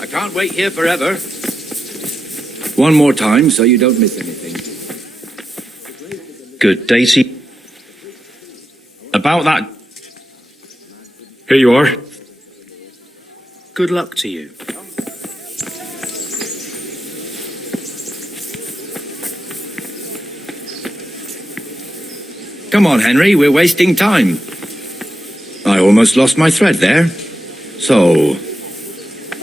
I can't wait here forever. One more time so you don't miss anything. Good day to you. About that... Here you are. Good luck to you. Come on, Henry, we're wasting time. I almost lost my thread there. So,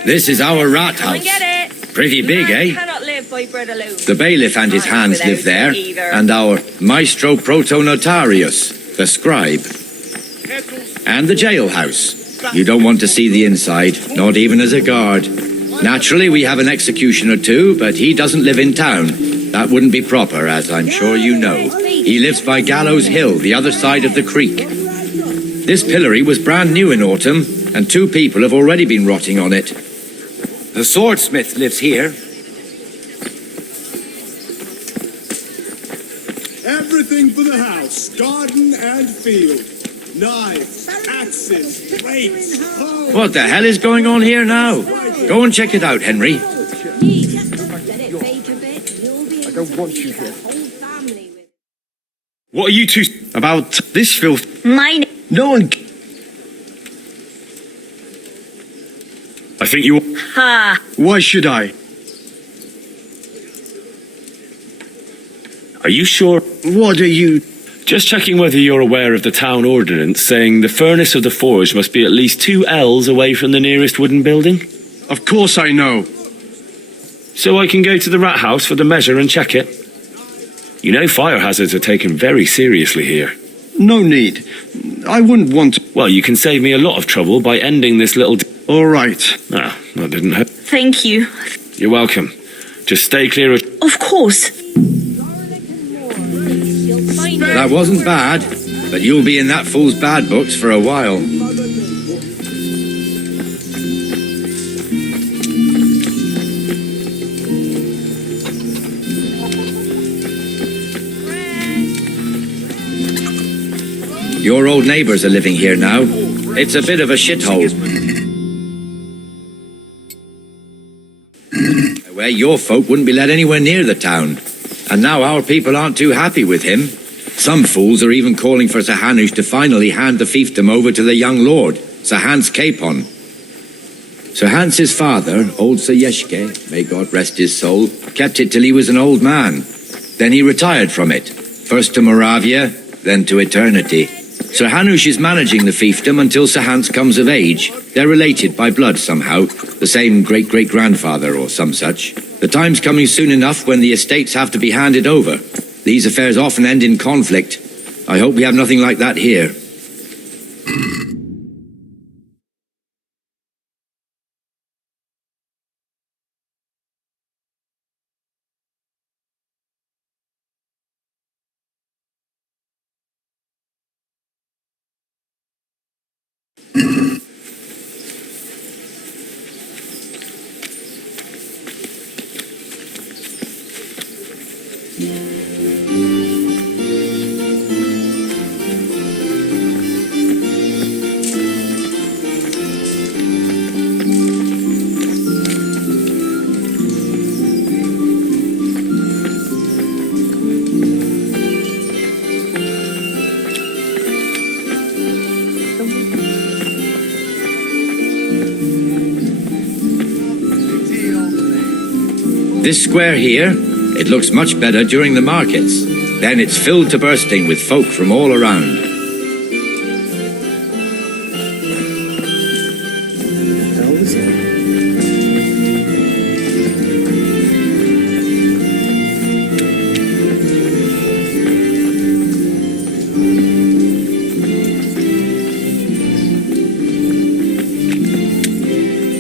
this is our rat house. Get it. Pretty big, eh? Cannot live by bread alone. The bailiff and his hands live there, and our maestro protonotarius, the scribe. And the jailhouse. You don't want to see the inside, not even as a guard. Naturally, we have an executioner too, but he doesn't live in town. That wouldn't be proper, as I'm sure you know. He lives by Gallows Hill, the other side of the creek. This pillory was brand new in autumn, and 2 people have already been rotting on it. The swordsmith lives here. Everything for the house, garden and field. Knives, axes, plates, hoes. What the hell is going on here now? Go and check it out, Henry. I don't want you here. What are you two... About this filth... Mine. No one... I think you... Ha. Why should I? Are you sure? What are you... Just checking whether you're aware of the town ordinance saying the furnace of the forge must be at least 2 ells away from the nearest wooden building? Of course I know. So I can go to the rat house for the measure and check it? You know fire hazards are taken very seriously here. No need. I wouldn't want to... Well, you can save me a lot of trouble by ending this little... All right. Ah, that didn't hurt. Thank you. You're welcome. Just stay clear of... Of course. That wasn't bad, but you'll be in that fool's bad books for a while. Your old neighbours are living here now. It's a bit of a shithole. Where your folk wouldn't be let anywhere near the town. And now our people aren't too happy with him. Some fools are even calling for Sir Hanush to finally hand the fiefdom over to the young lord, Sir Hans Capon. Sir Hans's father, old Sir Yeshke, may God rest his soul, kept it till he was an old man. Then he retired from it, first to Moravia, then to eternity. Sir Hanush is managing the fiefdom until Sir Hans comes of age. They're related by blood somehow, the same great-great-grandfather or some such. The time's coming soon enough when the estates have to be handed over. These affairs often end in conflict. I hope we have nothing like that here. This square here, it looks much better during the markets. Then it's filled to bursting with folk from all around.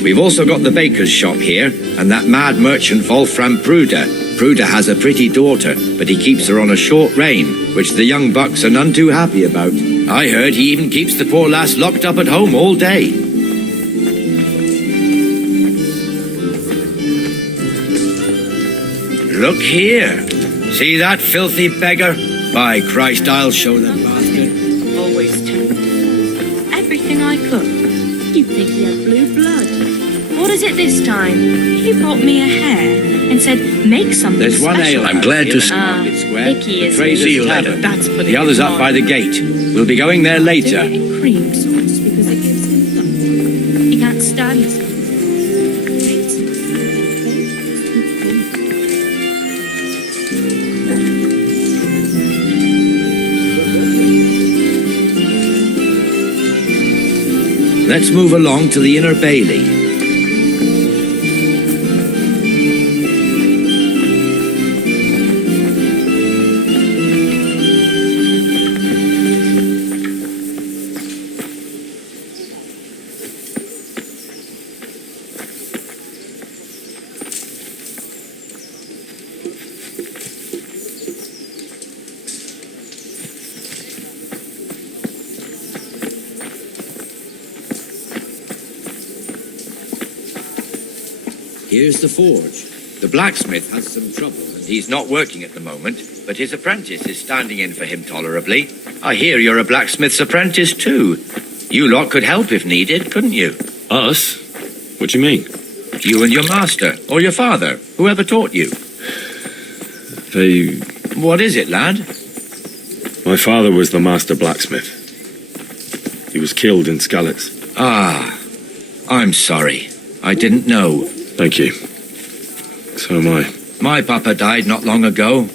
We've also got the baker's shop here, and that mad merchant Wolfram Pruder. Pruder has a pretty daughter, but he keeps her on a short rein, which the young bucks are none too happy about. I heard he even keeps the poor lass locked up at home all day. Look here. See that filthy beggar? By Christ, I'll show them, bastard. Always tempted. Everything I cook. You'd think he had blue blood. What is it this time? He brought me a hare and said, make something There's one special. ale. I'm glad to Market Square. Vicky The is Fraser's See you Tavern. later. That's putting The others it up on. by the gate. We'll be going there Do later. it in cream sauce because it gives him lump. He can't stand it. Let's move along to the Inner Bailey. Here's the forge. The blacksmith has some trouble, and he's not working at the moment, but his apprentice is standing in for him tolerably. I hear you're a blacksmith's apprentice too. You lot could help if needed, couldn't you? Us? What do you mean? You and your master, or your father, whoever taught you. They... What is it, lad? My father was the master blacksmith. He was killed in Skalitz. Ah, I'm sorry. I didn't know. Thank you. So am I. My papa died not long ago.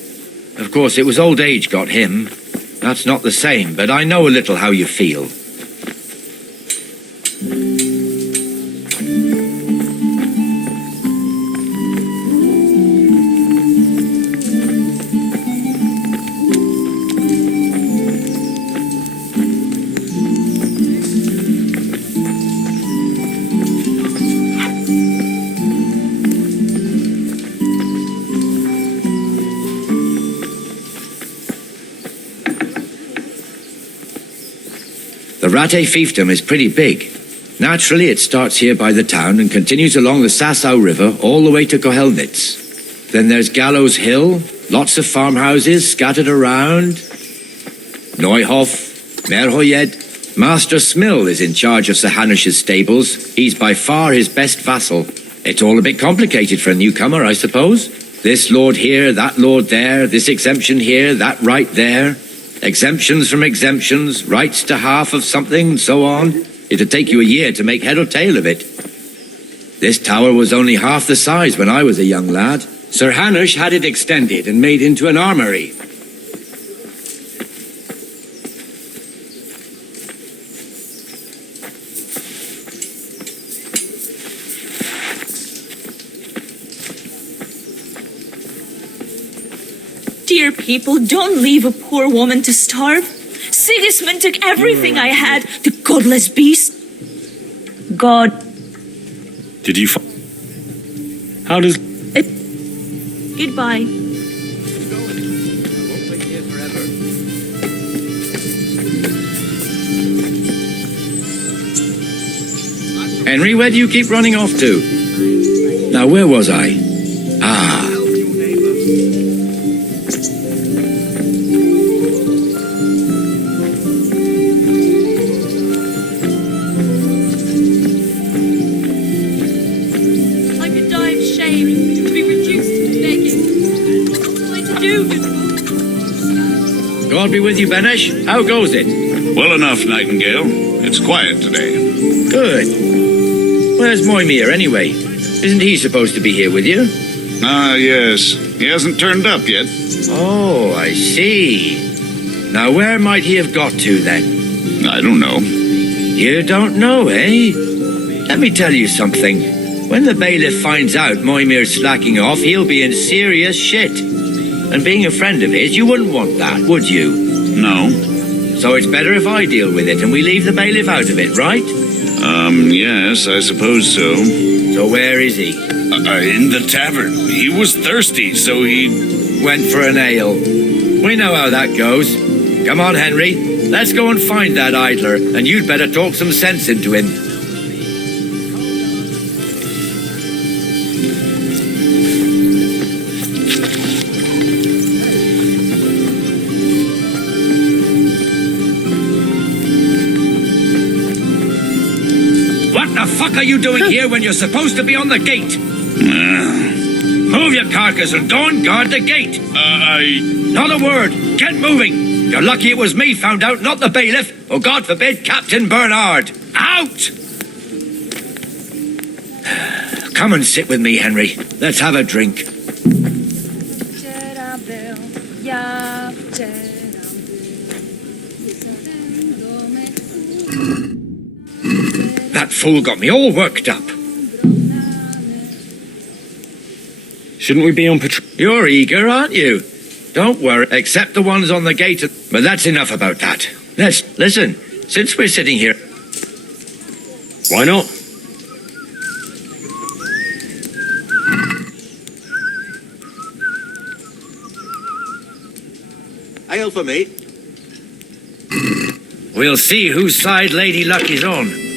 Of course, it was old age got him. That's not the same, but I know a little how you feel. The Ratte fiefdom is pretty big. Naturally, it starts here by the town and continues along the Sassau River all the way to Kohelnitz. Then there's Gallows Hill, lots of farmhouses scattered around. Neuhof, Merhoyed. Master Smill is in charge of Sir Hanush's stables. He's by far his best vassal. It's all a bit complicated for a newcomer, I suppose. This lord here, that lord there, this exemption here, that right there. Exemptions from exemptions, rights to half of something, so on. It'd take you a year to make head or tail of it. This tower was only half the size when I was a young lad. Sir Hanush had it extended and made into an armory. Dear people, don't leave a poor woman to starve. Sigismund took everything I had, the godless beast. God. Did you How does... Goodbye. Henry, where do you keep running off to? Now, where was I? Ah. I could die of shame to be reduced to begging. What am I to do, good folk? God be with you, Benesh. How goes it? Well enough, Nightingale. It's quiet today. Good. Where's Moimir, anyway? Isn't he supposed to be here with you? Ah, yes. He hasn't turned up yet. Oh, I see. Now, where might he have got to, then? I don't know. You don't know, eh? Let me tell you something. When the bailiff finds out Moimir's slacking off, he'll be in serious shit. And being a friend of his, you wouldn't want that, would you? No. So it's better if I deal with it and we leave the bailiff out of it, right? Yes, I suppose so. So where is he? In the tavern. He was thirsty, so he... Went for an ale. We know how that goes. Come on, Henry. Let's go and find that idler, and you'd better talk some sense into him. What the fuck are you doing here when you're supposed to be on the gate? Move your carcass and don't guard the gate. Not a word. Get moving. You're lucky it was me found out, not the bailiff, or God forbid, Captain Bernard. Out! Come and sit with me, Henry. Let's have a drink. That fool got me all worked up. Shouldn't we be on patrol? You're eager, aren't you? Don't worry, except the ones on the gate. But that's enough about that. Let's listen. Since we're sitting here, Why not? ale for me. We'll see whose side Lady Luck is on.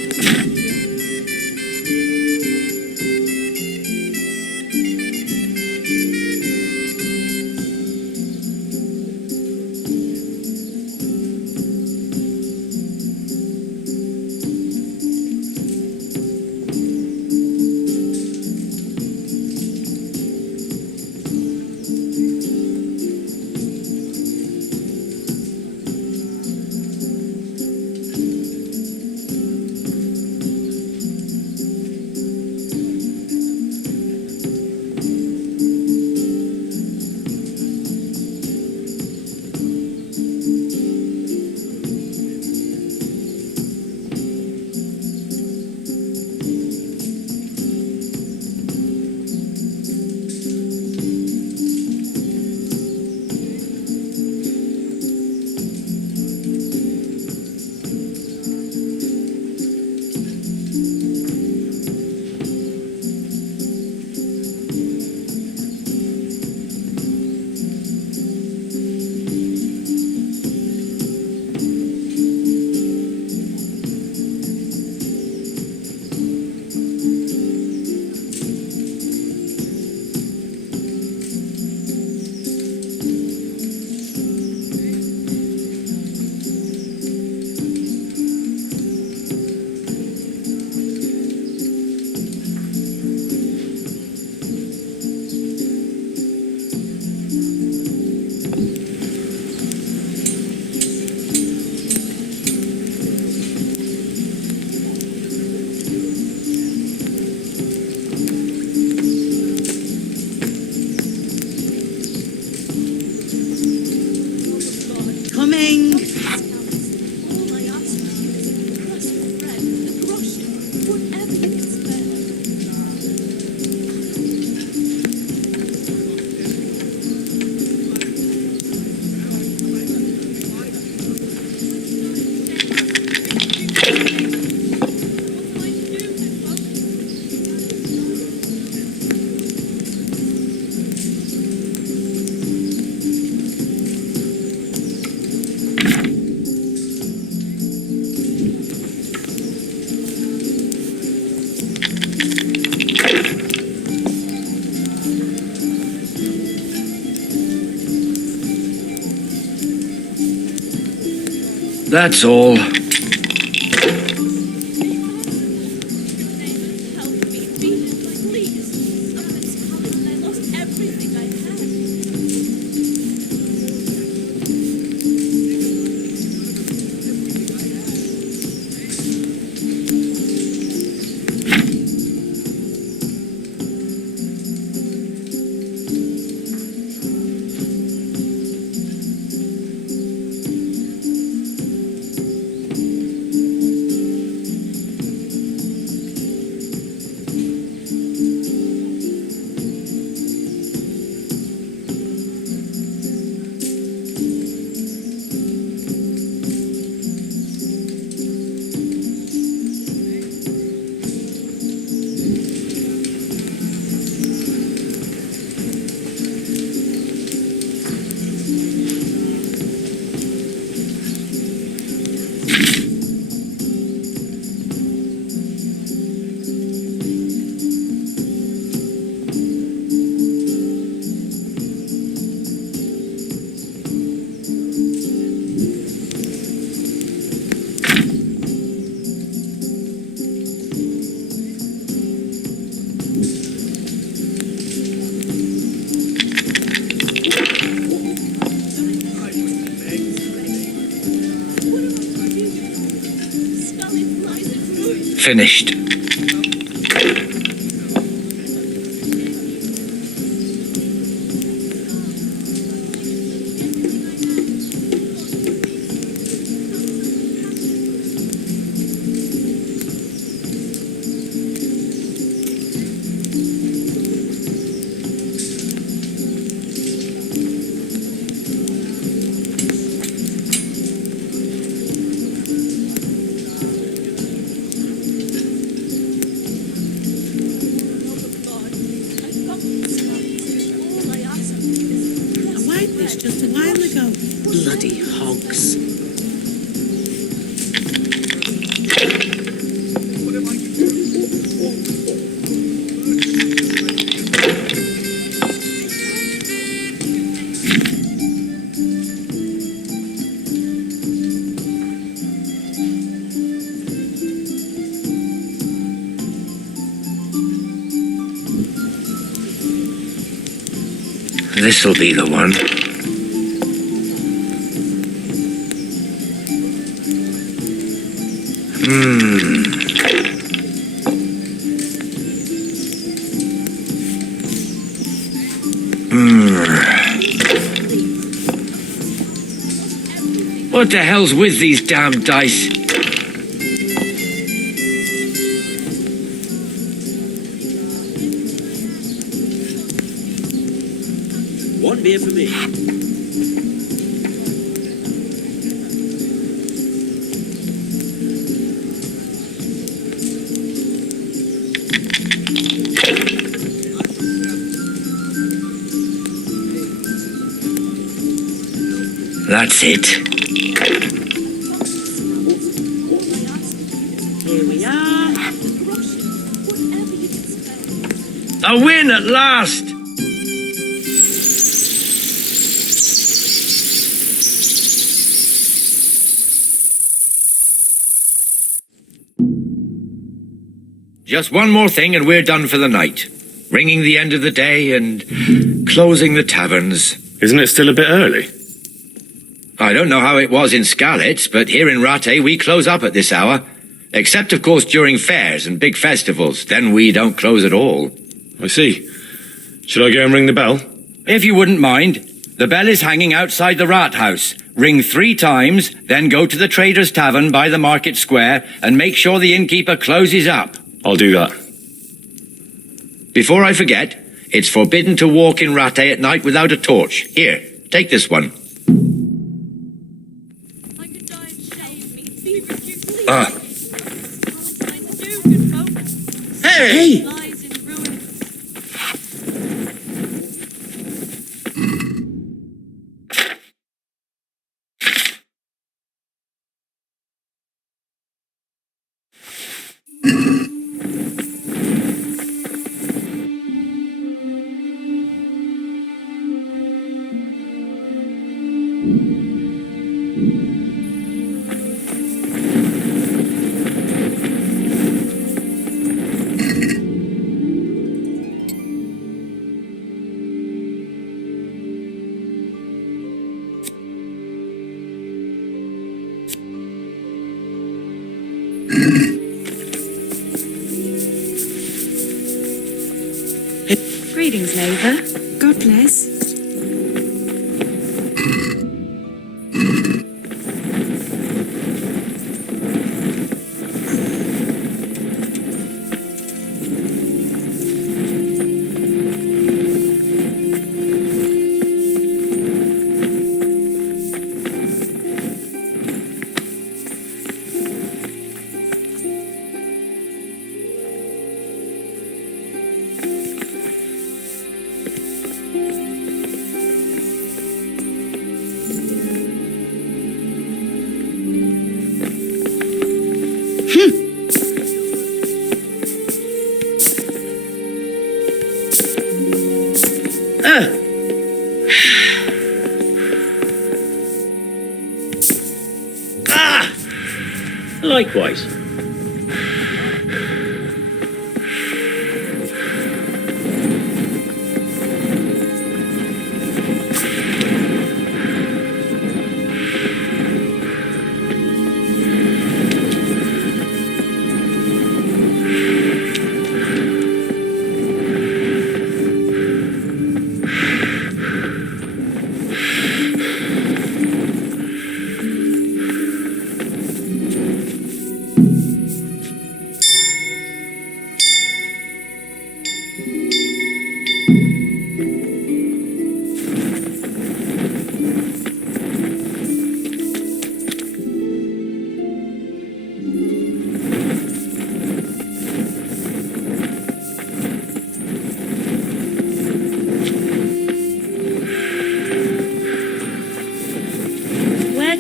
That's all. finished. I wiped this just a while ago. Bloody hogs. This'll be the one. What the hell's with these damn dice? One beer for me. That's it. Here we are. A win at last! Just one more thing and we're done for the night. Ringing the end of the day and closing the taverns. Isn't it still a bit early? I don't know how it was in Skalitz, but here in Rattay we close up at this hour. Except, of course, during fairs and big festivals. Then we don't close at all. I see. Should I go and ring the bell? If you wouldn't mind. The bell is hanging outside the rat house. Ring 3 times, then go to the Trader's Tavern by the market square and make sure the innkeeper closes up. I'll do that. Before I forget, it's forbidden to walk in Rattay at night without a torch. Here, take this one. I could die of shame, be reduced. Ah. Hey! Lies in ruin. Greetings, neighbour. God bless. Likewise. Where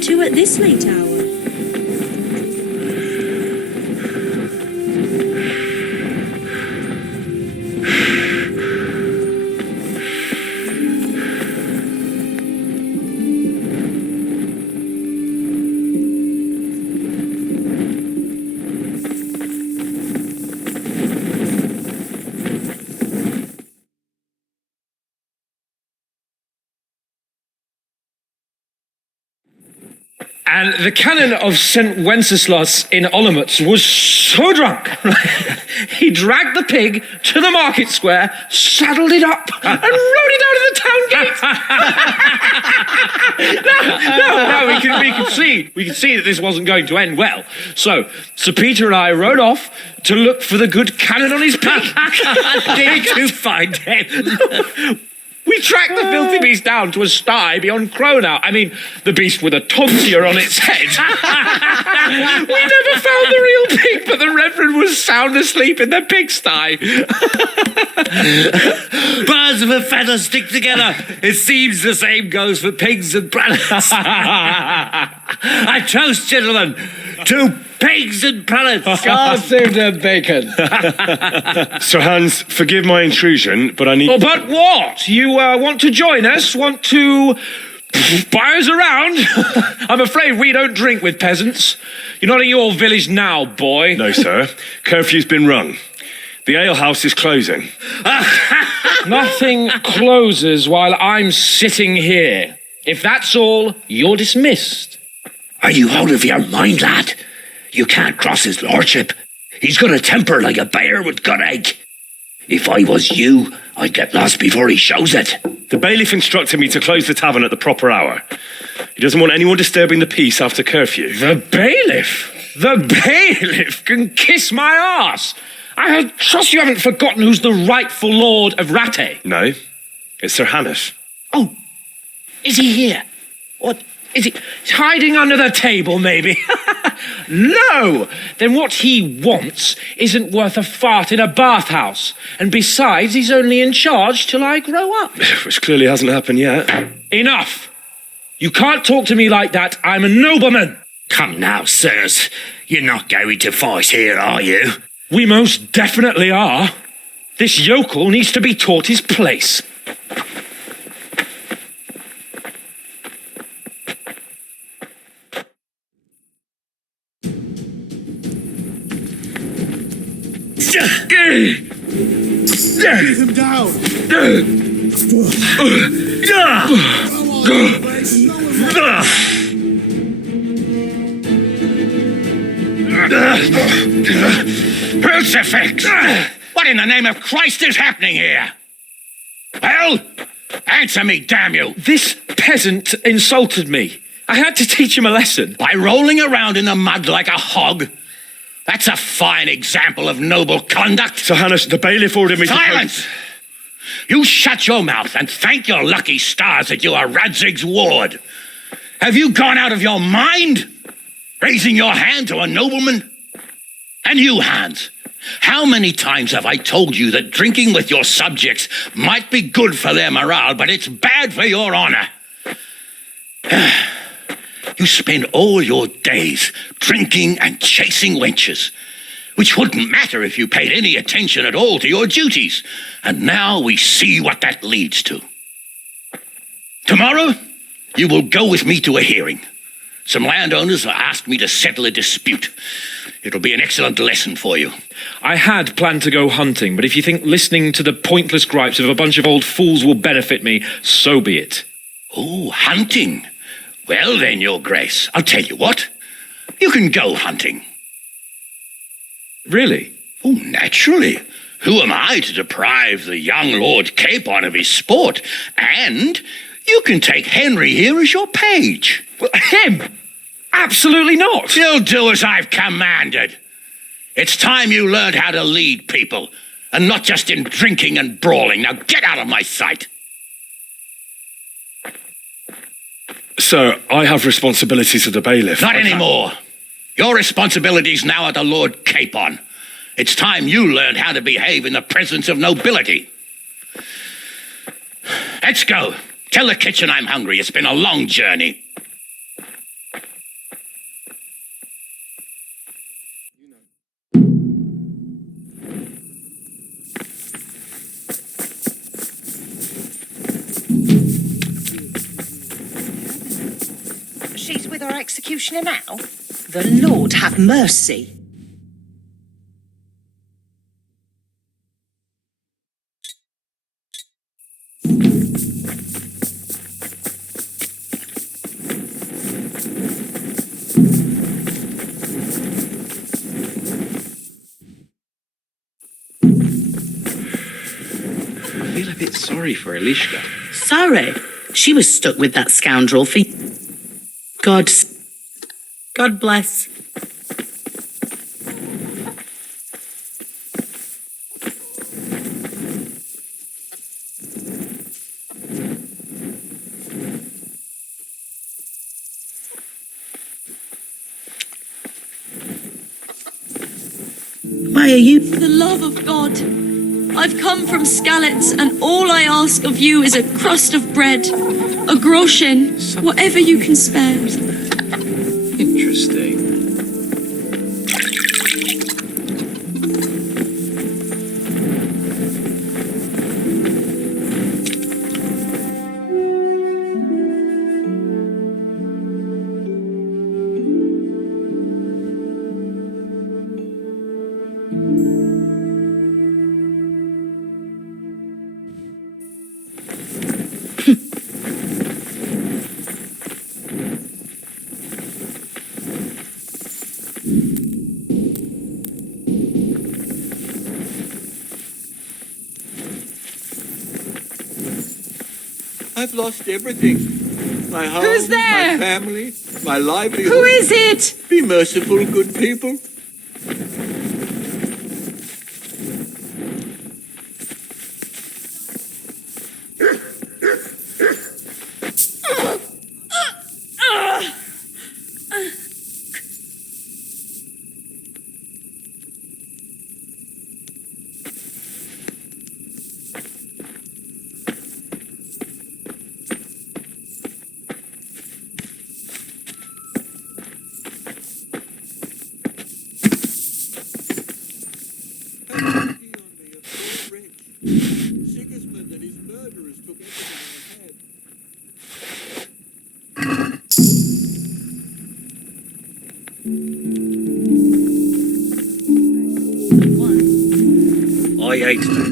to at this late hour? And the canon of St. Wenceslas in Olomouc was so drunk, he dragged the pig to the market square, saddled it up, and rode it out of the town gate. No, we could see that this wasn't going to end well. So Sir Peter and I rode off to look for the good canon on his pig. Did you find him? We tracked the filthy beast down to a sty beyond Cronau. I mean, the beast with a tonsure on its head. We never found the real pig, but the Reverend was sound asleep in the pigsty. Birds of a feather stick together. It seems the same goes for pigs and prelates. I toast, gentlemen, to pigs and prelates. God save the bacon. Sir Hans, forgive my intrusion, but I need... Oh, but what? You want to join us? Want to buy us around? I'm afraid we don't drink with peasants. You're not in your village now, boy. No, sir. Curfew's been rung. The alehouse is closing. Nothing closes while I'm sitting here. If that's all, you're dismissed. Are you out of your mind, lad? You can't cross his lordship. He's got a temper like a bear with gut ache. If I was you, I'd get lost before he shows it. The bailiff instructed me to close the tavern at the proper hour. He doesn't want anyone disturbing the peace after curfew. The bailiff? The bailiff can kiss my arse. I trust you haven't forgotten who's the rightful lord of Rattay. No, it's Sir Hannes. Oh, is he here? What? Is he hiding under the table, maybe? No! Then what he wants isn't worth a fart in a bathhouse. And besides, he's only in charge till I grow up. Which clearly hasn't happened yet. Enough! You can't talk to me like that. I'm a nobleman. Come now, sirs. You're not going to fight here, are you? We most definitely are. This yokel needs to be taught his place. Get him down. Crucifix! What in the name of Christ is happening here? Well, answer me, damn you! This peasant insulted me. I had to teach him a lesson. By rolling around in the mud like a hog? That's a fine example of noble conduct. Sir Hannes, the bailiff ordered me Silence! You shut your mouth and thank your lucky stars that you are Radzig's ward. Have you gone out of your mind? Raising your hand to a nobleman? And you, Hans, how many times have I told you that drinking with your subjects might be good for their morale, but it's bad for your honor? You spend all your days drinking and chasing wenches, which wouldn't matter if you paid any attention at all to your duties. And now we see what that leads to. Tomorrow, you will go with me to a hearing. Some landowners have asked me to settle a dispute. It'll be an excellent lesson for you. I had planned to go hunting, but if you think listening to the pointless gripes of a bunch of old fools will benefit me, so be it. Oh, hunting. Well then, Your Grace, I'll tell you what. You can go hunting. Really? Oh, naturally. Who am I to deprive the young Lord Capon of his sport? And you can take Henry here as your page. Well, him? Absolutely not. You'll do as I've commanded. It's time you learned how to lead people and not just in drinking and brawling. Now get out of my sight. Sir, I have responsibilities as a bailiff. Not anymore. Your responsibilities now are the Lord Capon. It's time you learned how to behave in the presence of nobility. Let's go. Tell the kitchen I'm hungry. It's been a long journey. She's with our executioner now? The Lord have mercy. I feel a bit sorry for Elishka. Sorry. She was stuck with that scoundrel for... God bless. Why are you... For the love of God, I've come from Skalitz, and all I ask of you is a crust of bread, a groschen, whatever you can spare. Interesting. I've lost everything. My home, Who's there? my family, my livelihood. Who is it? Be merciful, good people. Sigismund and his murderers took everything I had. I hate them.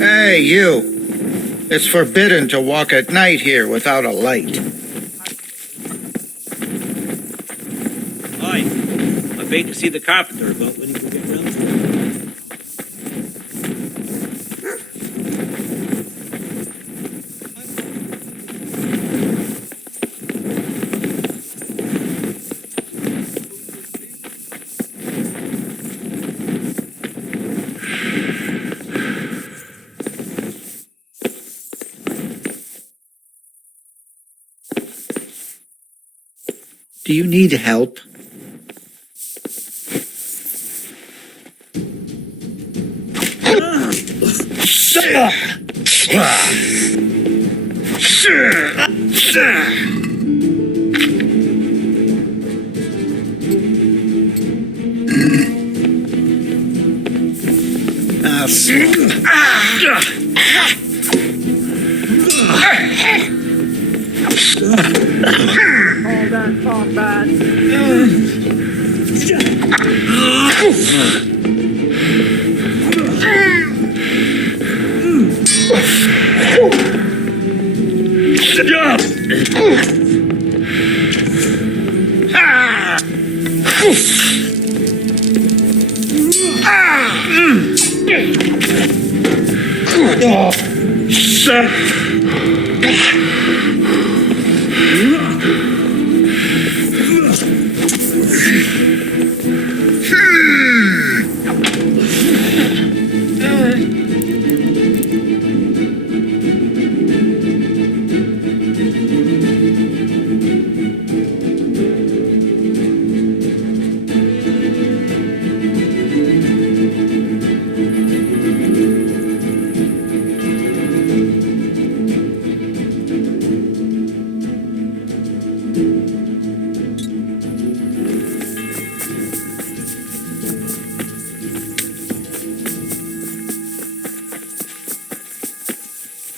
Hey, you. It's forbidden to walk at night here without a light. Aye. I bait to see the carpenter about when he can get round to it. Do you need help? All that combat.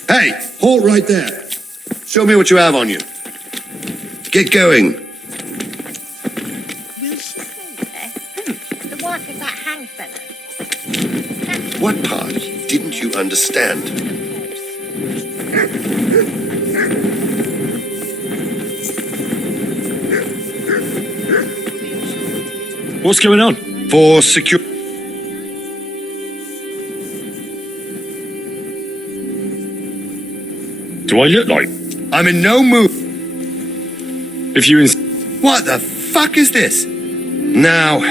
Hey, halt right there. Show me what you have on you. Get going. The wife of that hanged fellow. What part didn't you understand? What's going on? For secure. Do I look like? I'm in no mood. If you What the fuck is this? Now.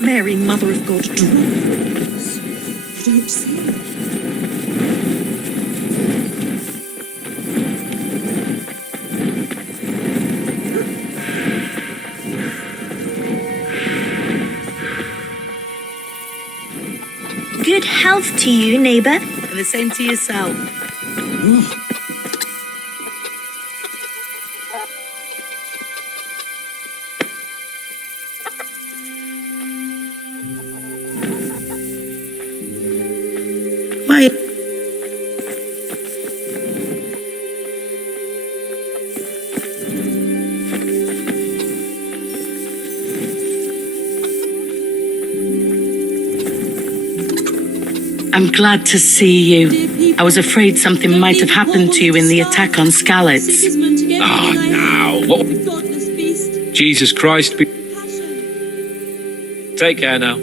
Mary, Mother of God, draw yours. You don't see. Good health to you, neighbor. And the same to yourself. Why? I'm glad to see you. I was afraid something might have happened to you in the attack on Skalitz. Ah, now. What? Jesus Christ. Take care now.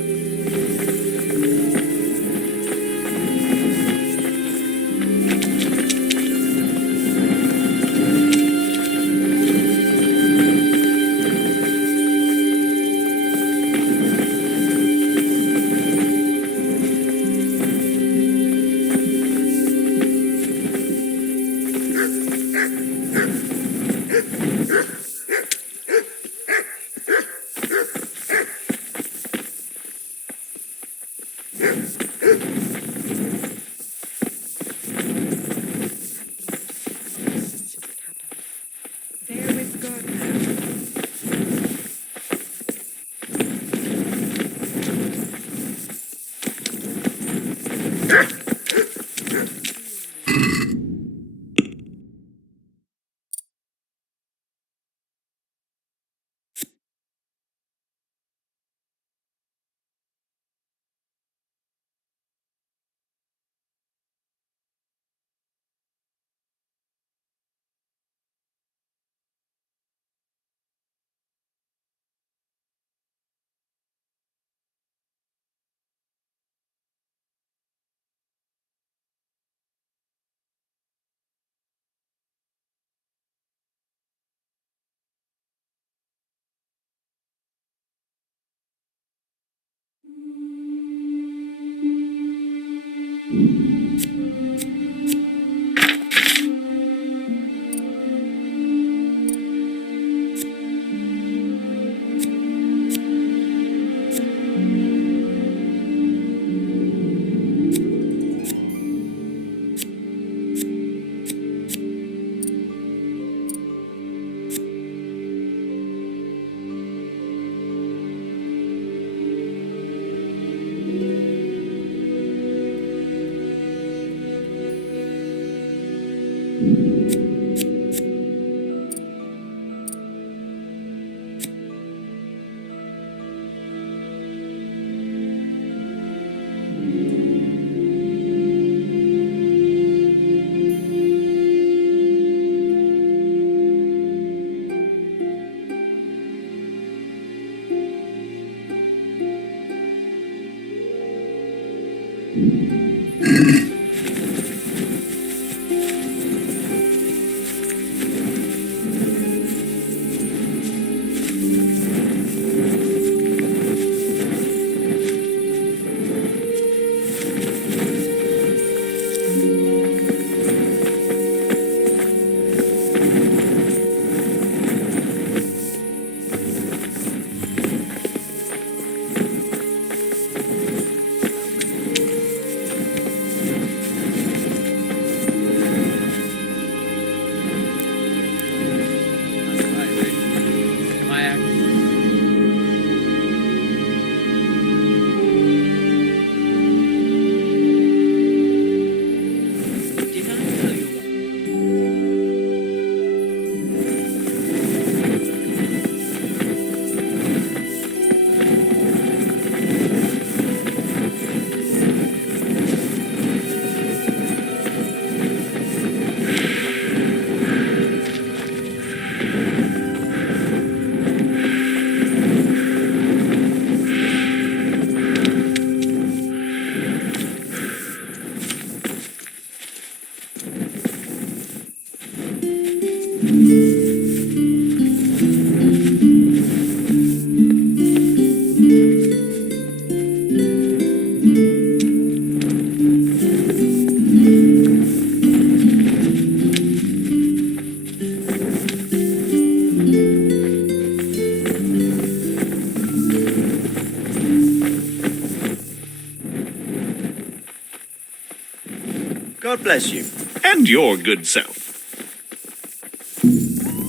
God bless you. And your good self.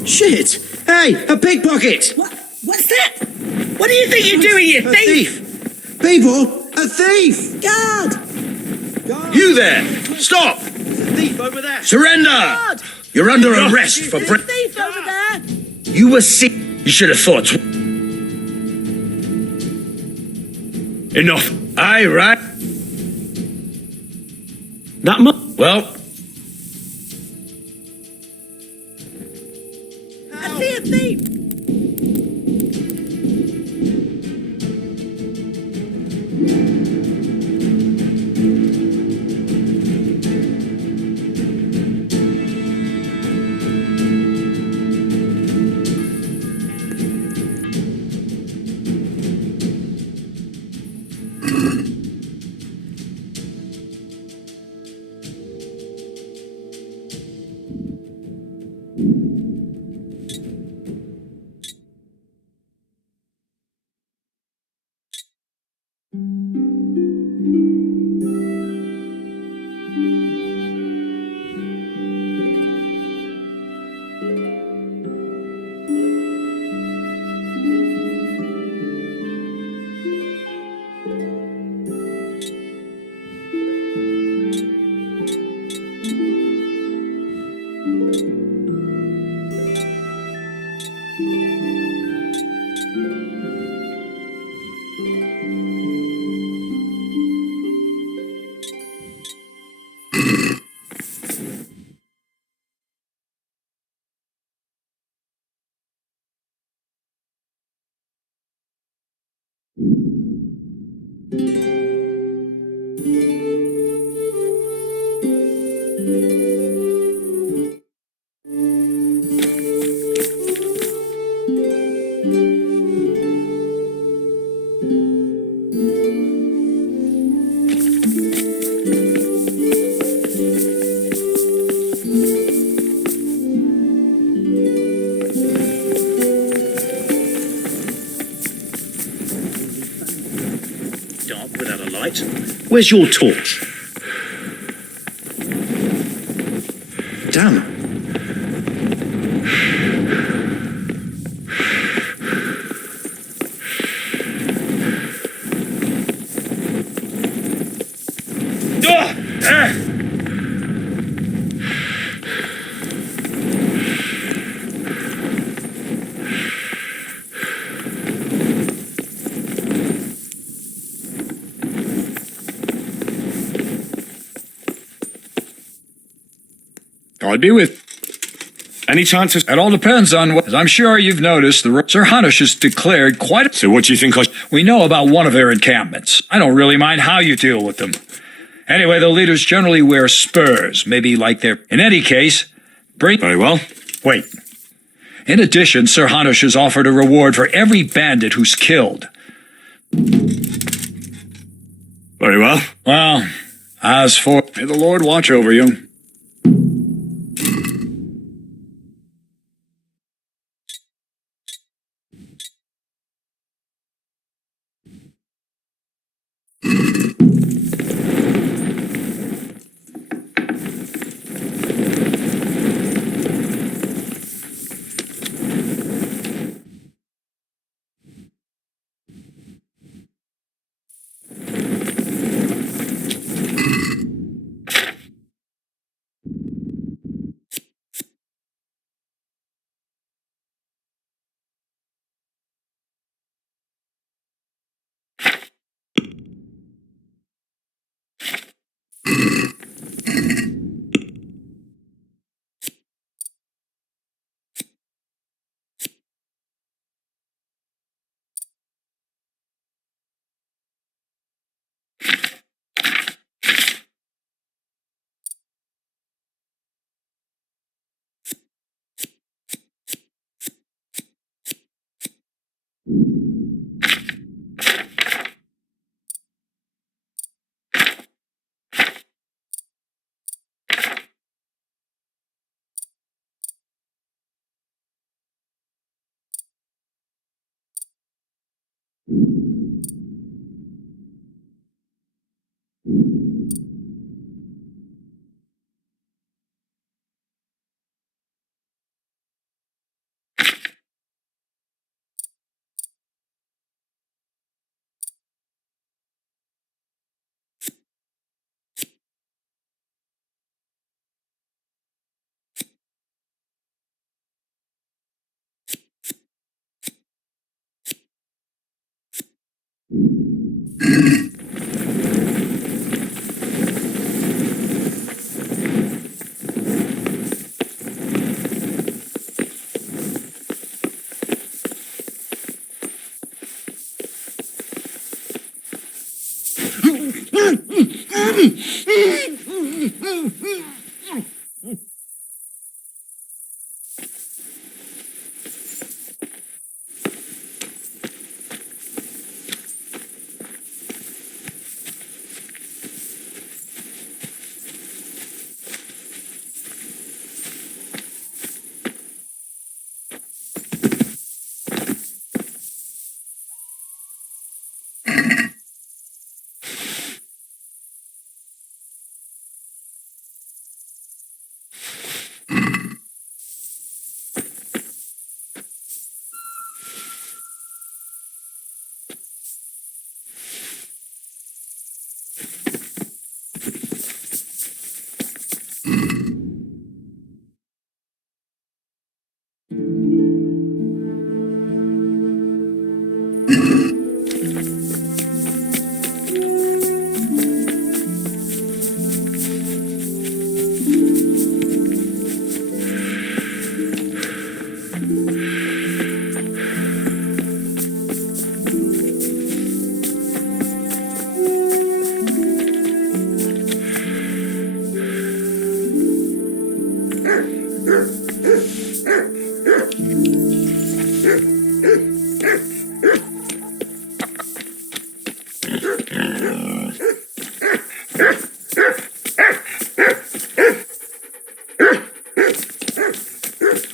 Shit! Hey, a pickpocket! What's that? What do you think you're doing, you A thief! People, a thief! Guard! You there! Stop! There's a thief over there. Surrender! Guard! You're under arrest for There's a thief over there! You were sick. You should have thought. Enough. Aye, right. That much? Well, I see a thief! Dark without a light. Where's your torch? Damn. I'd be with. Any chances? It all depends on what. As I'm sure you've noticed, Sir Hanush has declared quite a. So what do you think We know about one of their encampments. I don't really mind how you deal with them. Anyway, the leaders generally wear spurs, maybe like their. In any case, bring. Very well. Wait. In addition, Sir Hanush has offered a reward for every bandit who's killed. Very well. Well, as for. May the Lord watch over you.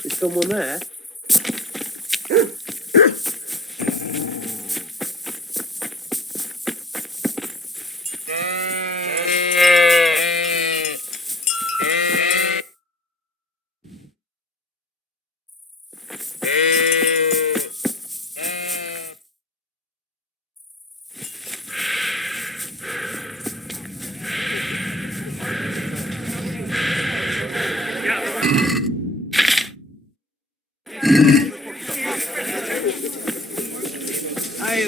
Is someone there?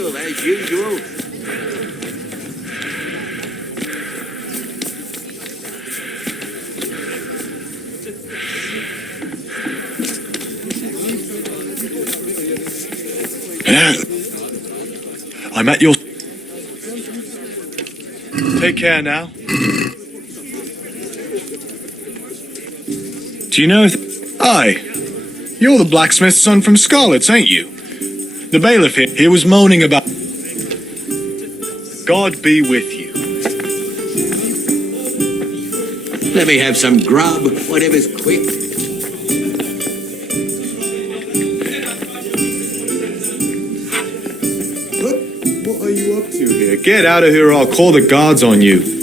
Well, as usual. I'm at your... Take care now. Do you know if... Aye. You're the blacksmith's son from Scarlet's, ain't you? The bailiff here, he was moaning about... God be with you. Let me have some grub, whatever's quick. What are you up to here? Get out of here or I'll call the guards on you.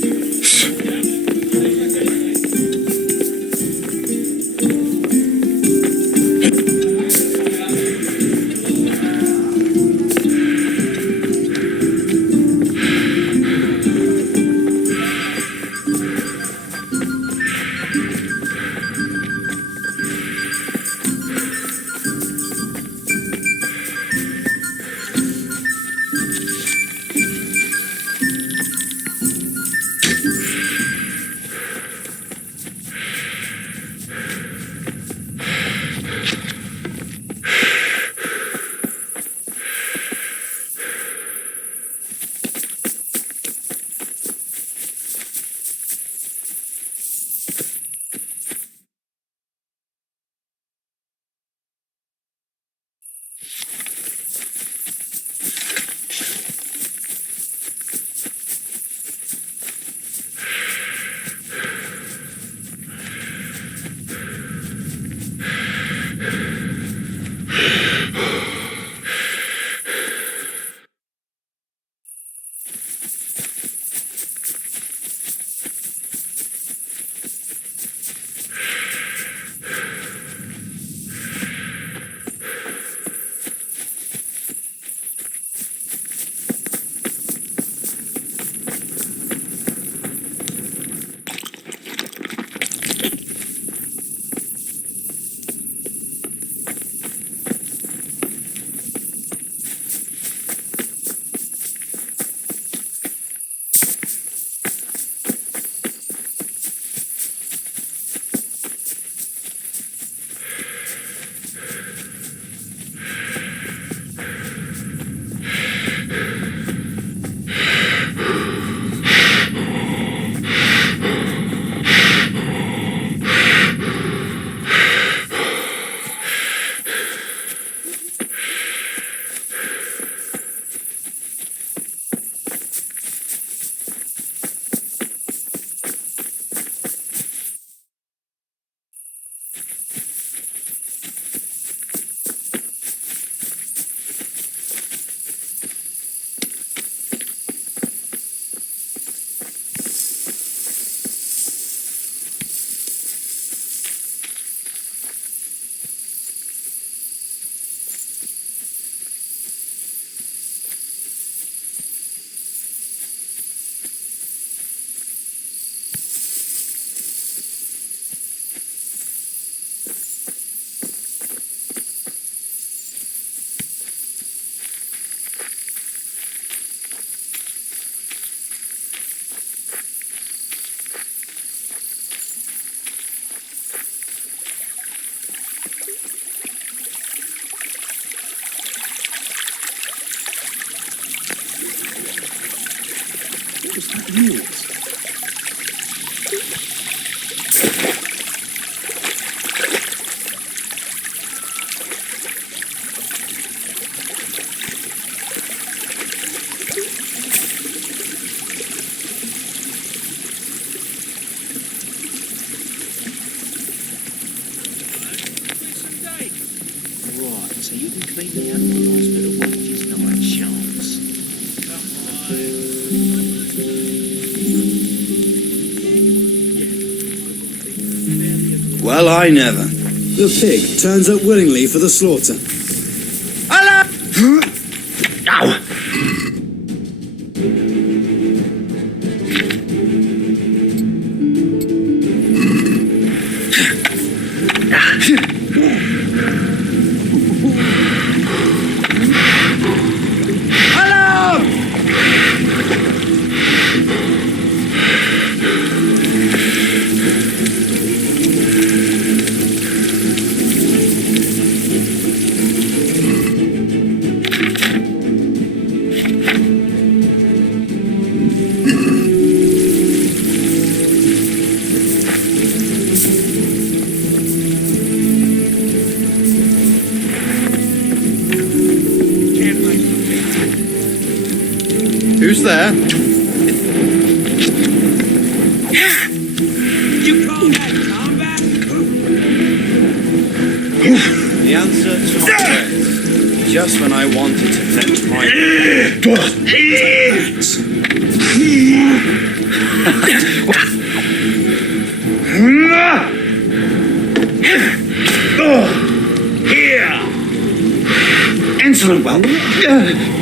So you can clean me out of my last bit of wages, not a chance. Well, I never. The pig turns up willingly for the slaughter. Ow! Who's there? You call that combat? The answer to my prayers. Just when I wanted to vent my... Here! Insolent well. Yeah.